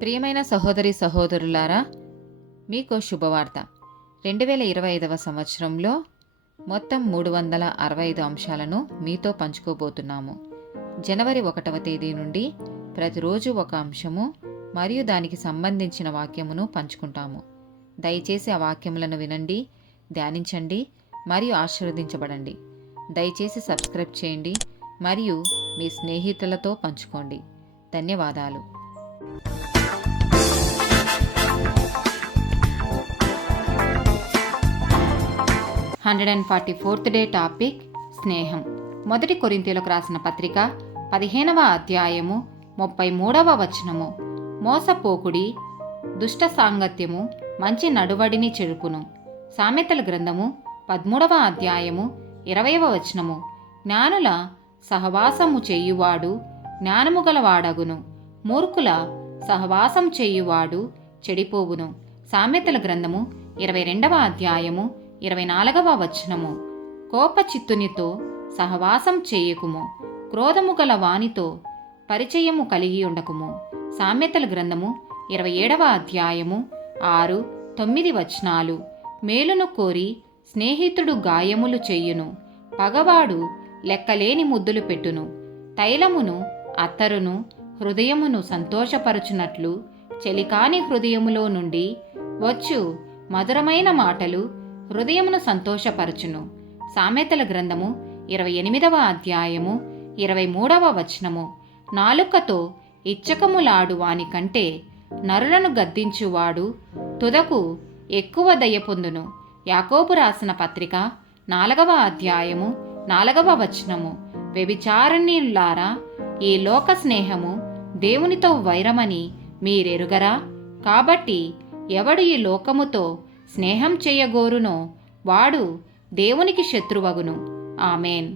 ప్రియమైన సహోదరి సహోదరులారా, మీకు శుభవార్త. 2025 సంవత్సరంలో మొత్తం 365 అంశాలను మీతో పంచుకోబోతున్నాము. జనవరి 1వ తేదీ నుండి ప్రతిరోజు ఒక అంశము మరియు దానికి సంబంధించిన వాక్యమును పంచుకుంటాము. దయచేసి ఆ వాక్యములను వినండి, ధ్యానించండి మరియు ఆశీర్వదించబడండి. దయచేసి సబ్స్క్రైబ్ చేయండి మరియు మీ స్నేహితులతో పంచుకోండి. ధన్యవాదాలు. 144th డే టాపిక్ స్నేహం. మొదటి కొరింథీయులకు రాసిన పత్రిక 15వ అధ్యాయము 33వ వచనము. మోసపోకుడి, దుష్ట సాంగత్యము మంచి నడువడిని చెరుపును. సామెతల గ్రంథము 13వ అధ్యాయము 20వ వచనము. జ్ఞానుల సహవాసము చేయువాడు జ్ఞానము గలవాడగును, మూర్ఖుల సహవాసం చేయువాడు చెడిపోవును. సామెతల గ్రంథము 22వ అధ్యాయము 24వ వచనము. కోపచిత్తునితో సహవాసం చేయకుము, క్రోధము గల వానితో పరిచయము కలిగి ఉండకుము. సామెతల గ్రంథము 27వ అధ్యాయము 6, 9 వచనాలు. మేలును కోరి స్నేహితుడు గాయములు చెయ్యును, పగవాడు లెక్కలేని ముద్దులు పెట్టును. తైలమును అత్తరును హృదయమును సంతోషపరచునట్లు చెలికాని హృదయములో నుండి వచ్చు మధురమైన మాటలు హృదయమును సంతోషపరచును. సామెతల గ్రంథము 28వ అధ్యాయము 23వ వచనము. నాలుకతో ఇచ్చకములాడు వాని కంటే నరులను గద్దించువాడు తుదకు ఎక్కువ దయ పొందును. యాకోబు రాసిన పత్రిక 4వ అధ్యాయము 4వ వచనము. వ్యభిచారిణులారా, ఈ లోక స్నేహము దేవునితో వైరమని మీరెరుగరా? కాబట్టి ఎవడు ఈ లోకముతో స్నేహం చేయగోరునో వాడు దేవునికి శత్రువగును. ఆమేన్.